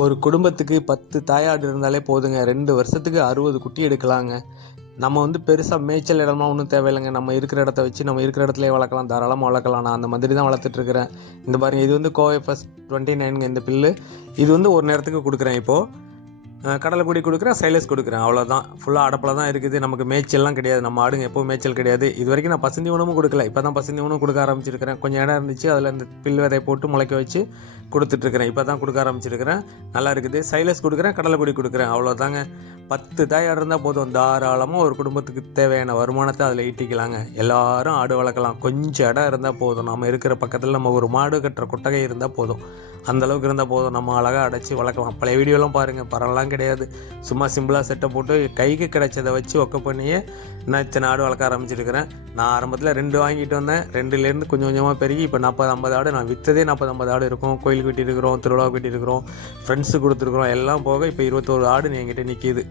ஒரு குடும்பத்துக்கு பத்து தாயாடு இருந்தாலே போதுங்க. ரெண்டு வருஷத்துக்கு அறுபது குட்டி எடுக்கலாங்க. நம்ம வந்து பெருசாக மேய்ச்சல் இடமா ஒன்றும் தேவையில்லைங்க. நம்ம இருக்கிற இடத்த வச்சு நம்ம இருக்கிற இடத்துல வளர்க்கலாம். தாராளமாக வளர்க்கலாம். நான் அந்த மாதிரி தான் வளர்த்துட்ருக்கிறேன் இந்த பாருங்க இது வந்து கோவை ஃபஸ்ட் டுவெண்ட்டி நைனுங்க இந்த பில்லு. இது வந்து ஒரு நேரத்துக்கு கொடுக்குறேன் இப்போது கடலை பொடி கொடுக்குறேன் சைலஸ் கொடுக்குறேன். அவ்வளோதான் ஃபுல்லாக அடப்பில் தான் இருக்குது. நமக்கு மேய்ச்சல்லாம் கிடையாது. நம்ம ஆடுங்க எப்போவும் மேய்ச்சல் கிடையாது. இது வரைக்கும் நான் பசந்தி உணவும் கொடுக்கல. இப்போ தான் பசந்தி உணவு கொடுக்க ஆரம்பிச்சிருக்கிறேன். கொஞ்சம் இடம் இருந்துச்சு. அதில் இந்த பில் விதை போட்டு முளைக்க வச்சு கொடுத்துட்ருக்குறேன் இப்போ தான் கொடுக்க ஆரம்பிச்சிருக்கிறேன். நல்லா இருக்குது. சைலஸ் கொடுக்குறேன் கடலை பொடி கொடுக்குறேன். அவ்வளோதாங்க பத்து தாயார் இருந்தால் போதும். தாராளமாக ஒரு குடும்பத்துக்கு தேவையான வருமானத்தை அதில் ஈட்டிக்கலாங்க. எல்லாரும் ஆடு வளர்க்கலாம். கொஞ்சம் இடம் இருந்தால் போதும். நம்ம இருக்கிற பக்கத்தில் நம்ம ஒரு மாடு கட்டுற கொட்டகை இருந்தால் போதும். அந்தளவுக்கு இருந்தால் போதும். நம்ம அழகாக அடைச்சி வளர்க்கலாம். பழைய வீடியோலாம் பாருங்கள் பரவலாம் கிடையாது. சும்மா சிம்பிளாக செட்டை போட்டு கைக்கு கிடைச்சதை வச்சு ஒக்க பண்ணியே நான் இத்தனை ஆடு வளர்க்க ஆரம்பிச்சிருக்கிறேன். நான் ஆரம்பத்தில் ரெண்டு வாங்கிட்டு வந்தேன். ரெண்டுலேருந்து கொஞ்சம் கொஞ்சமாக பெருகி இப்போ நாற்பது ஐம்பது ஆடு நான் விற்றதே நாற்பது ஐம்பது ஆடு இருக்கும். கோயில் வெட்டியிருக்கிறோம் திருவிழா வெட்டியிருக்கிறோம் ஃப்ரெண்ட்ஸு கொடுத்துருக்குறோம் எல்லாம் போக இப்போ இருபத்தோரு ஆடு என்கிட்ட நிற்கிது